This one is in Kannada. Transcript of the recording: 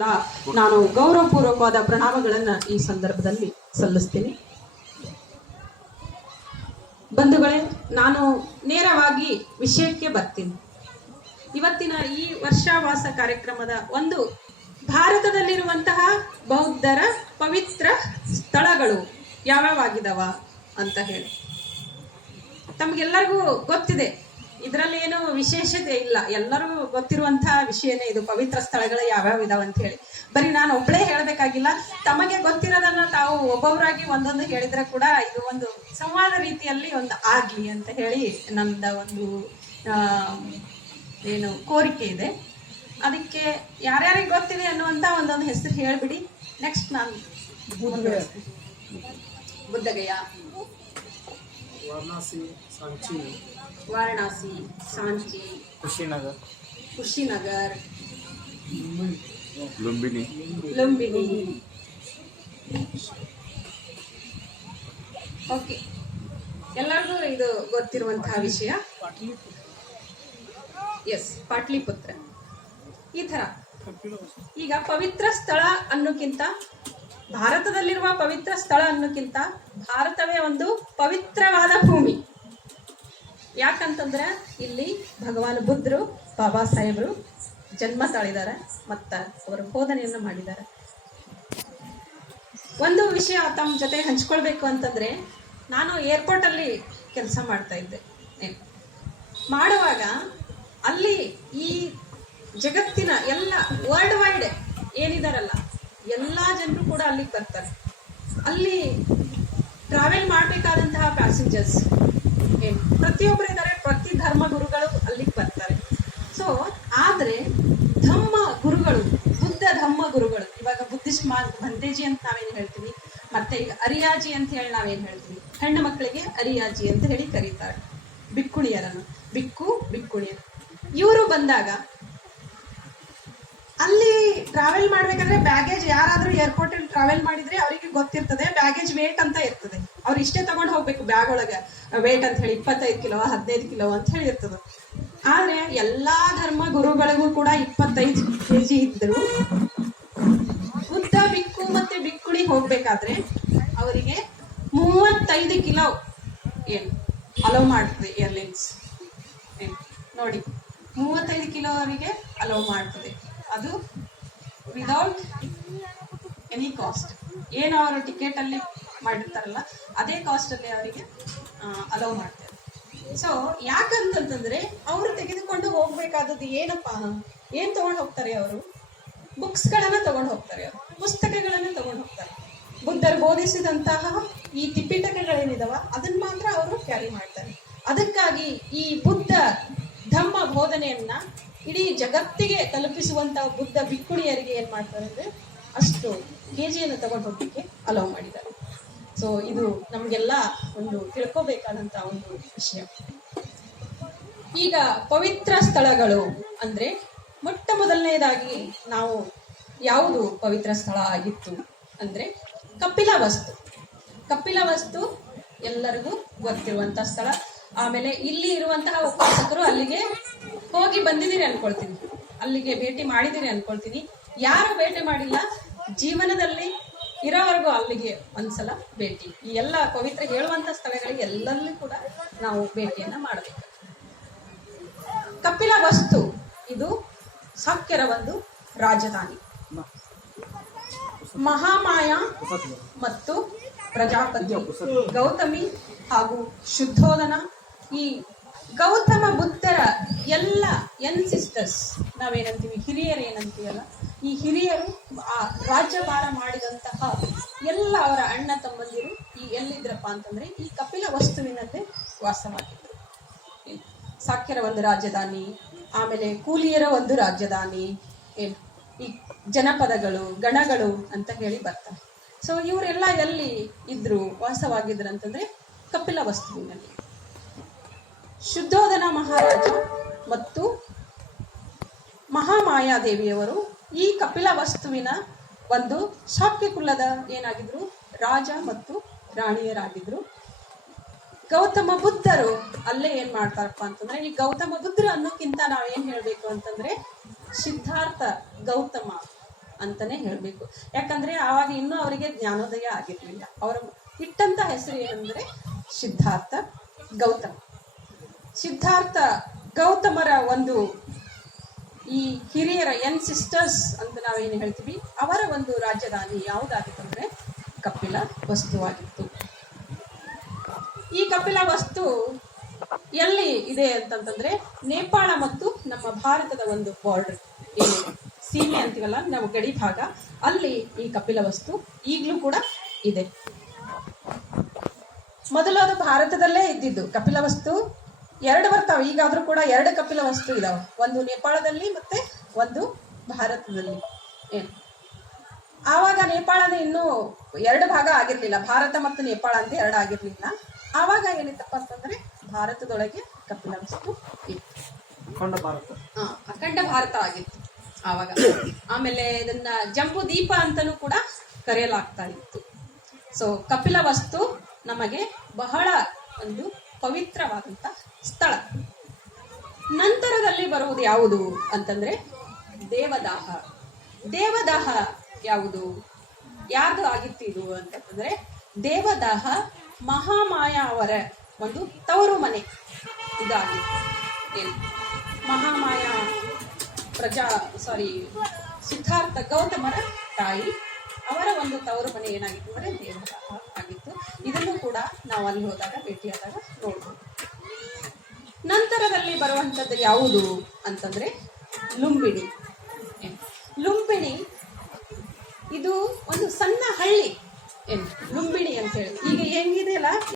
ಕೂಡ ನಾನು ಗೌರವಪೂರ್ವಕವಾದ ಪ್ರಣಾಮಗಳನ್ನು ಈ ಸಂದರ್ಭದಲ್ಲಿ ಸಲ್ಲಿಸ್ತೀನಿ. ಬಂಧುಗಳೇ, ನಾನು ನೇರವಾಗಿ ವಿಷಯಕ್ಕೆ ಬರ್ತೀನಿ. ಇವತ್ತಿನ ಈ ವರ್ಷಾವಾಸ ಕಾರ್ಯಕ್ರಮದ ಒಂದು ಭಾರತದಲ್ಲಿರುವಂತಹ ಬೌದ್ಧರ ಪವಿತ್ರ ಸ್ಥಳಗಳು ಯಾವ್ಯಾವಾಗಿದಾವ ಅಂತ ಹೇಳಿ ತಮ್ಗೆಲ್ಲರಿಗೂ ಗೊತ್ತಿದೆ. ಇದರಲ್ಲಿ ಏನು ವಿಶೇಷತೆ ಇಲ್ಲ, ಎಲ್ಲರೂ ಗೊತ್ತಿರುವಂತಹ ವಿಷಯನೇ ಇದು. ಪವಿತ್ರ ಸ್ಥಳಗಳು ಯಾವ್ಯಾವ ಇದಾವ ಅಂತ ಹೇಳಿ ಬರೀ ನಾನು ಒಬ್ಬಳೇ ಹೇಳಬೇಕಾಗಿಲ್ಲ. ತಮಗೆ ಗೊತ್ತಿರೋದನ್ನ ತಾವು ಒಬ್ಬೊಬ್ಬರಾಗಿ ಒಂದೊಂದು ಹೇಳಿದ್ರೆ ಕೂಡ ಇದು ಒಂದು ಸಂವಾದ ರೀತಿಯಲ್ಲಿ ಒಂದು ಆಗ್ಲಿ ಅಂತ ಹೇಳಿ ನಂದ ಒಂದು ಏನು ಕೋರಿಕೆ ಇದೆ. ಅದಕ್ಕೆ ಯಾರ್ಯಾರಿಗೆ ಗೊತ್ತಿದೆ ಅನ್ನುವಂತ ಒಂದೊಂದು ಹೆಸರು ಹೇಳ್ಬಿಡಿ. ನೆಕ್ಸ್ಟ್ ನಾನು ಬುದ್ಧಗಯ, ವಾರಣಾಸಿ, सांची, कुशीनगर, लुंबिनी. ಓಕೆ, ಎಲ್ಲರಿಗೂ ಇದು ಗೊತ್ತಿರುವಂತಹ ವಿಷಯ. ಎಸ್, ಪಾಟ್ಲಿಪುತ್ರ. ಈ ತರ ಈಗ ಪವಿತ್ರ ಸ್ಥಳ ಅನ್ನೋಕ್ಕಿಂತ, ಭಾರತದಲ್ಲಿರುವ ಪವಿತ್ರ ಸ್ಥಳ ಅನ್ನೋಕ್ಕಿಂತ ಭಾರತವೇ ಒಂದು ಪವಿತ್ರವಾದ ಭೂಮಿ. ಯಾಕಂತಂದ್ರೆ ಇಲ್ಲಿ ಭಗವಾನ್ ಬುದ್ಧರು, ಬಾಬಾ ಸಾಹೇಬರು ಜನ್ಮ ತಾಳಿದ್ದಾರೆ ಮತ್ತು ಅವರು ಬೋಧನೆಯನ್ನು ಮಾಡಿದ್ದಾರೆ. ಒಂದು ವಿಷಯ ತಮ್ಮ ಜೊತೆ ಹಂಚ್ಕೊಳ್ಬೇಕು ಅಂತಂದ್ರೆ, ನಾನು ಏರ್ಪೋರ್ಟ್ ಅಲ್ಲಿ ಕೆಲಸ ಮಾಡ್ತಾ ಇದ್ದೆ. ಮಾಡುವಾಗ ಅಲ್ಲಿ ಈ ಜಗತ್ತಿನ ಎಲ್ಲ ವರ್ಲ್ಡ್ ವೈಡ್ ಏನಿದಾರಲ್ಲ ಎಲ್ಲ ಜನರು ಕೂಡ ಅಲ್ಲಿಗೆ ಬರ್ತಾರೆ. ಅಲ್ಲಿ ಟ್ರಾವೆಲ್ ಮಾಡಬೇಕಾದಂತಹ ಪ್ಯಾಸೆಂಜರ್ಸ್ ಪ್ರತಿಯೊಬ್ಬರು ಇದ್ದಾರೆ, ಪ್ರತಿ ಧರ್ಮ ಗುರುಗಳು ಅಲ್ಲಿಗೆ ಬರ್ತಾರೆ. ಸೊ ಆದ್ರೆ ಧಮ್ಮ ಗುರುಗಳು, ಬುದ್ಧ ಧಮ್ಮ ಗುರುಗಳು, ಇವಾಗ ಬುದ್ಧಿಸ್ಟ್ ಭಂತೇಜಿ ಅಂತ ನಾವೇನು ಹೇಳ್ತೀವಿ, ಮತ್ತೆ ಈಗ ಅರಿಯಾಜಿ ಅಂತ ಹೇಳಿ ನಾವೇನು ಹೇಳ್ತೀವಿ, ಹೆಣ್ಣು ಮಕ್ಕಳಿಗೆ ಅರಿಯಾಜಿ ಅಂತ ಹೇಳಿ ಕರೀತಾರೆ. ಬಿಕ್ಕುಣಿಯರನ್ನು, ಬಿಕ್ಕುಣಿಯರು ಇವರು ಬಂದಾಗ ಅಲ್ಲಿ ಟ್ರಾವೆಲ್ ಮಾಡ್ಬೇಕಾದ್ರೆ ಬ್ಯಾಗೇಜ್, ಯಾರಾದ್ರೂ ಏರ್ಪೋರ್ಟ್ ಅಲ್ಲಿ ಟ್ರಾವೆಲ್ ಮಾಡಿದ್ರೆ ಅವರಿಗೆ ಗೊತ್ತಿರ್ತದೆ ಬ್ಯಾಗೇಜ್ ವೇಟ್ ಅಂತ ಇರ್ತದೆ. ಅವ್ರು ಇಷ್ಟೇ ತಗೊಂಡು ಹೋಗ್ಬೇಕು ಬ್ಯಾಗ್ ಒಳಗೆ ವೇಟ್ ಅಂತ ಹೇಳಿ 25 ಕಿಲೋ 15 ಕಿಲೋ ಅಂತ ಹೇಳಿ ಇರ್ತದೆ. ಆದ್ರೆ ಎಲ್ಲಾ ಧರ್ಮ ಗುರುಗಳಿಗೂ ಕೂಡ 25 kg ಇದ್ರು. ಬುದ್ಧ ಬಿಕ್ಕು ಮತ್ತೆ ಬಿಕ್ಕುಳಿ ಹೋಗ್ಬೇಕಾದ್ರೆ ಅವರಿಗೆ 35 ಕಿಲೋ ಏನು ಅಲೋ ಮಾಡ್ತದೆ ಏರ್ಲೈನ್ಸ್. ನೋಡಿ, 35 ಕಿಲೋ ಅವರಿಗೆ ಅಲೋ ಮಾಡ್ತದೆ. ಅದು ವಿದೌಟ್ ಎನಿ ಕಾಸ್ಟ್. ಏನು ಅವರು ಟಿಕೆಟ್ ಅಲ್ಲಿ ಮಾಡಿರ್ತಾರಲ್ಲ ಅದೇ ಕಾಸ್ಟ್ ಅಲ್ಲಿ ಅವರಿಗೆ ಅಲೋ ಮಾಡ್ತಾರೆ. ಸೊ ಯಾಕಂತಂದ್ರೆ ಅವರು ತೆಗೆದುಕೊಂಡು ಹೋಗ್ಬೇಕಾದದ್ದು ಏನಪ್ಪಾ, ಏನ್ ತಗೊಂಡು ಹೋಗ್ತಾರೆ ಅವರು? ಬುಕ್ಸ್ ಗಳನ್ನ ತಗೊಂಡು ಹೋಗ್ತಾರೆ, ಅವರು ಪುಸ್ತಕಗಳನ್ನ ತಗೊಂಡು ಹೋಗ್ತಾರೆ. ಬುದ್ಧರು ಬೋಧಿಸಿದಂತಹ ಈ ತ್ರಿಪಿಟಕಗಳೇನಿದಾವ ಅದನ್ನ ಮಾತ್ರ ಅವರು ಕ್ಯಾರಿ ಮಾಡ್ತಾರೆ. ಅದಕ್ಕಾಗಿ ಈ ಬುದ್ಧ ಧಮ್ಮ ಬೋಧನೆಯನ್ನ ಇಡೀ ಜಗತ್ತಿಗೆ ತಲುಪಿಸುವಂತಹ ಬುದ್ಧ ಬಿಕ್ಕುಣಿಯರಿಗೆ ಏನ್ ಮಾಡ್ತಾರೆ ಅಂದ್ರೆ ಅಷ್ಟು ಕೆಜಿಯನ್ನು ತಗೊಂಡು ಹೋಗ್ಲಿಕ್ಕೆ ಅಲೋ ಮಾಡಿದ್ದಾರೆ. ಸೊ ಇದು ನಮ್ಗೆಲ್ಲ ಒಂದು ತಿಳ್ಕೋಬೇಕಾದಂತ ಒಂದು ವಿಷಯ. ಈಗ ಪವಿತ್ರ ಸ್ಥಳಗಳು ಅಂದ್ರೆ ಮೊಟ್ಟ ಮೊದಲನೇದಾಗಿ ನಾವು ಯಾವುದು ಪವಿತ್ರ ಸ್ಥಳ ಆಗಿತ್ತು ಅಂದ್ರೆ ಕಪಿಲವಸ್ತು ಎಲ್ಲರಿಗೂ ಗೊತ್ತಿರುವಂತ ಸ್ಥಳ. ಆಮೇಲೆ ಇಲ್ಲಿ ಇರುವಂತಹ ಉಪಾಸಕರು ಅಲ್ಲಿಗೆ ಹೋಗಿ ಬಂದಿದ್ದೀರಿ ಅನ್ಕೊಳ್ತೀನಿ, ಅಲ್ಲಿಗೆ ಭೇಟಿ ಮಾಡಿದಿರಿ ಅನ್ಕೊಳ್ತೀನಿ. ಯಾರು ಭೇಟಿ ಮಾಡಿಲ್ಲ, ಜೀವನದಲ್ಲಿ ಇರೋವರೆಗೂ ಅಲ್ಲಿಗೆ ಒಂದ್ಸಲ ಭೇಟಿ. ಈ ಎಲ್ಲ ಪವಿತ್ರ ಹೇಳುವಂತ ಸ್ಥಳಗಳಿಗೆ ಎಲ್ಲಲ್ಲೂ ಕೂಡ ನಾವು ಭೇಟಿಯನ್ನ ಮಾಡಬೇಕು. ಕಪಿಲವಸ್ತು ಇದು ಸಾಕ್ಯರ ಒಂದು ರಾಜಧಾನಿ. ಮಹಾಮಾಯ ಮತ್ತು ಪ್ರಜಾಪತಿ, ಗೌತಮಿ ಹಾಗೂ ಶುದ್ಧೋಧನ, ಈ ಗೌತಮ ಬುದ್ಧರ ಎಲ್ಲ ಸಿಸ್ಟರ್ಸ್ ನಾವೇನಂತೀವಿ, ಹಿರಿಯರು ಏನಂತೀವಲ್ಲ, ಈ ಹಿರಿಯರು ಆ ರಾಜ್ಯಭಾರ ಮಾಡಿದಂತಹ ಎಲ್ಲ ಅವರ ಅಣ್ಣ ತಮ್ಮಂದಿರು ಈ ಎಲ್ಲಿದ್ರಪ್ಪ ಅಂತಂದ್ರೆ ಈ ಕಪಿಲ ವಸ್ತುವಿನಲ್ಲೇ ವಾಸವಾಗಿದ್ರು. ಸಾಕ್ಯರ ಒಂದು ರಾಜಧಾನಿ, ಆಮೇಲೆ ಕೂಲಿಯರ ಒಂದು ರಾಜಧಾನಿ, ಈ ಜನಪದಗಳು, ಗಣಗಳು ಅಂತ ಹೇಳಿ ಬರ್ತಾರೆ. ಸೊ ಇವರೆಲ್ಲ ಎಲ್ಲಿ ಇದ್ರು, ವಾಸವಾಗಿದ್ರು ಅಂತಂದ್ರೆ ಕಪಿಲ ವಸ್ತುವಿನಲ್ಲಿ. ಶುದ್ಧೋಧನ ಮಹಾರಾಜ ಮತ್ತು ಮಹಾಮಾಯಾದೇವಿಯವರು ಈ ಕಪಿಲ ವಸ್ತುವಿನ ಒಂದು ಶಾಕ್ಯ ಕುಲದ ಏನಾಗಿದ್ರು, ರಾಜ ಮತ್ತು ರಾಣಿಯರಾಗಿದ್ರು. ಗೌತಮ ಬುದ್ಧರು ಅಲ್ಲೇ ಏನ್ ಮಾಡ್ತಾರಪ್ಪ ಅಂತಂದ್ರೆ, ಈ ಗೌತಮ ಬುದ್ಧರು ಅನ್ನೋಕ್ಕಿಂತ ನಾವೇನ್ ಹೇಳ್ಬೇಕು ಅಂತಂದ್ರೆ ಸಿದ್ಧಾರ್ಥ ಗೌತಮ ಅಂತಾನೆ ಹೇಳ್ಬೇಕು. ಯಾಕಂದ್ರೆ ಆವಾಗ ಇನ್ನೂ ಅವರಿಗೆ ಜ್ಞಾನೋದಯ ಆಗಿರ್ಲಿಲ್ಲ. ಅವರ ಇಟ್ಟಂತ ಹೆಸರು ಏನಂದ್ರೆ ಸಿದ್ಧಾರ್ಥ ಗೌತಮ. ಸಿದ್ಧಾರ್ಥ ಗೌತಮರ ಒಂದು ಈ ಹಿರಿಯರ ಸಿಸ್ಟರ್ಸ್ ಅಂತ ನಾವೇನು ಹೇಳ್ತೀವಿ, ಅವರ ಒಂದು ರಾಜಧಾನಿ ಯಾವುದಾಗಿತ್ತು ಅಂದ್ರೆ ಕಪಿಲ ವಸ್ತುವಾಗಿತ್ತು. ಈ ಕಪಿಲ ವಸ್ತು ಎಲ್ಲಿ ಇದೆ ಅಂತಂತಂದ್ರೆ ನೇಪಾಳ ಮತ್ತು ನಮ್ಮ ಭಾರತದ ಒಂದು ಬಾರ್ಡರ್ ಏನು ಸೀಮೆ ಅಂತೀವಲ್ಲ ನಾವು, ಗಡಿ ಭಾಗ, ಅಲ್ಲಿ ಈ ಕಪಿಲ ವಸ್ತು ಈಗಲೂ ಕೂಡ ಇದೆ. ಮೊದಲು ಅದು ಭಾರತದಲ್ಲೇ ಇದ್ದಿದ್ದು. ಕಪಿಲ ವಸ್ತು 2 ಬರ್ತಾವೆ, ಈಗಾದ್ರೂ ಕೂಡ 2 ಕಪಿಲ ವಸ್ತು ಇದಾವೆ, ಒಂದು ನೇಪಾಳದಲ್ಲಿ ಮತ್ತೆ ಒಂದು ಭಾರತದಲ್ಲಿ. ಏನು ಆವಾಗ ನೇಪಾಳದ ಇನ್ನೂ 2 ಭಾಗ ಆಗಿರ್ಲಿಲ್ಲ, ಭಾರತ ಮತ್ತು ನೇಪಾಳ ಅಂತ 2 ಆಗಿರ್ಲಿಲ್ಲ. ಆವಾಗ ಏನಿತ್ತಪ್ಪ ಅಂತಂದ್ರೆ ಭಾರತದೊಳಗೆ ಕಪಿಲ ವಸ್ತು ಇತ್ತು, ಅಖಂಡ ಭಾರತ ಆಗಿತ್ತು ಆವಾಗ. ಆಮೇಲೆ ಇದನ್ನ ಜಂಬೂ ದೀಪ ಅಂತಲೂ ಕೂಡ ಕರೆಯಲಾಗ್ತಾ ಇತ್ತು. ಸೊ ಕಪಿಲ ವಸ್ತು ನಮಗೆ ಬಹಳ ಒಂದು ಪವಿತ್ರವಾದಂತ ಸ್ಥಳ. ನಂತರದಲ್ಲಿ ಬರುವುದು ಯಾವುದು ಅಂತಂದ್ರೆ ದೇವದಾಹ. ದೇವದಾಹ ಯಾವುದು, ಯಾರ್ದು ಆಗಿತ್ತು ಇದು ಅಂತಂದ್ರೆ ದೇವದಾಹ ಮಹಾಮಾಯ ಅವರ ಒಂದು ತವರು ಮನೆ ಇದಾಗಿತ್ತು. ಏನು ಮಹಾಮಾಯ ಸಿದ್ಧಾರ್ಥ ಗೌತಮರ ತಾಯಿ, ಅವರ ಒಂದು ತವರು ಮನೆ ಏನಾಗಿತ್ತು ಅಂದ್ರೆ ದೇವದಾಹ ಆಗಿತ್ತು. ಇದನ್ನು ಕೂಡ ನಾವು ಅಲ್ಲಿ ಹೋದಾಗ ಭೇಟಿಯಾದಾಗ ನೋಡ್ಬೋದು. ನಂತರದಲ್ಲಿ ಬರುವಂಥದ್ದು ಯಾವುದು ಅಂತಂದ್ರೆ ಲುಂಬಿನಿ. ಲುಂಬಿನಿ ಇದು ಒಂದು ಸಣ್ಣ ಹಳ್ಳಿ, ಏನು ಲುಂಬಿನಿ ಅಂತ ಹೇಳಿ. ಈಗ ಹೆಂಗಿದೆ ಅಲ್ಲ